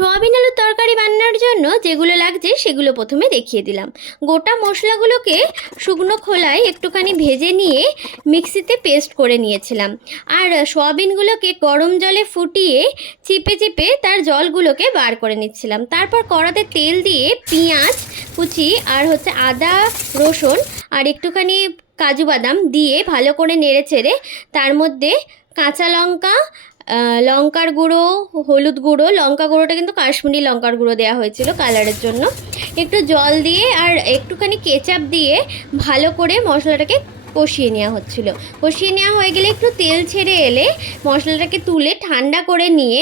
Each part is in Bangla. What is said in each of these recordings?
সোয়াবিন আলুর তরকারি বানানোর জন্য যেগুলো লাগছে সেগুলো প্রথমে দেখিয়ে দিলাম। গোটা মশলাগুলোকে শুকনো খোলায় একটুখানি ভেজে নিয়ে মিক্সিতে পেস্ট করে নিয়েছিলাম। আর সোয়াবিনগুলোকে গরম জলে ফুটিয়ে চিপে চিপে তার জলগুলোকে বার করে নিচ্ছিলাম। তারপর কড়াতে তেল দিয়ে পেঁয়াজ কুচি আর আদা রসুন আর একটুখানি কাজু বাদাম দিয়ে ভালো করে নেড়ে চেড়ে তার মধ্যে কাঁচা লঙ্কা, লঙ্কার গুঁড়ো, হলুদ গুঁড়ো, লঙ্কা গুঁড়োটা কিন্তু কাশ্মীরি লঙ্কার গুঁড়ো দেওয়া হয়েছিল কালারের জন্য, একটু জল দিয়ে আর একটুখানি কেচাপ দিয়ে ভালো করে মশলাটাকে কষিয়ে নেওয়া হচ্ছিল। কষিয়ে নেওয়া হয়ে গেলে একটু তেল ছেড়ে এলে মশলাটাকে তুলে ঠান্ডা করে নিয়ে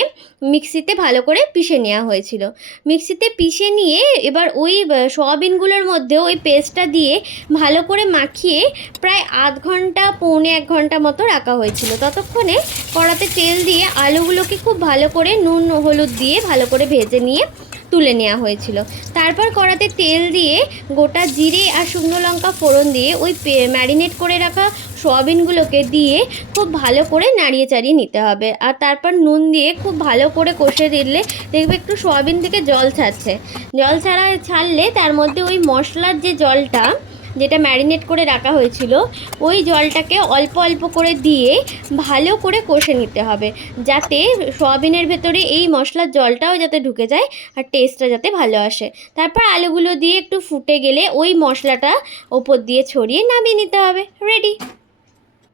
মিক্সিতে ভালো করে পিষে নেওয়া হয়েছিল। মিক্সিতে পিষে নিয়ে এবার ওই সোয়াবিনগুলোর মধ্যে ওই পেস্টটা দিয়ে ভালো করে মাখিয়ে প্রায় আধ ঘন্টা পৌনে 1 ঘন্টা মতো রাখা হয়েছিল। ততক্ষণে কড়াতে তেল দিয়ে আলুগুলোকে খুব ভালো করে নুন হলুদ দিয়ে ভালো করে ভেজে নিয়ে তুলে নেওয়া হয়েছিল। তারপর কড়াতে তেল দিয়ে গোটা জিরে আর শুকনো লঙ্কা ফোড়ন দিয়ে ওই ম্যারিনেট করে রাখা সোয়াবিনগুলোকে দিয়ে খুব ভালো করে নাড়িয়ে চাড়িয়ে নিতে হবে। আর তারপর নুন দিয়ে খুব ভালো করে কষে দিলে দেখবে একটু সোয়াবিন থেকে জল ছাড়ছে। জল ছাড়লে তার মধ্যে ওই মশলার যে জলটা যেটা ম্যারিনেট করে রাখা হয়েছিল ওই জলটাকে অল্প অল্প করে দিয়ে ভালো করে কষে নিতে হবে, যাতে সোয়াবিনের ভেতরে এই মশলার জলটাও যাতে ঢুকে যায় আর টেস্টটা যাতে ভালো আসে। তারপর আলুগুলো দিয়ে একটু ফুটে গেলে ওই মশলাটা ওপর দিয়ে ছড়িয়ে নামিয়ে নিতে হবে। রেডি।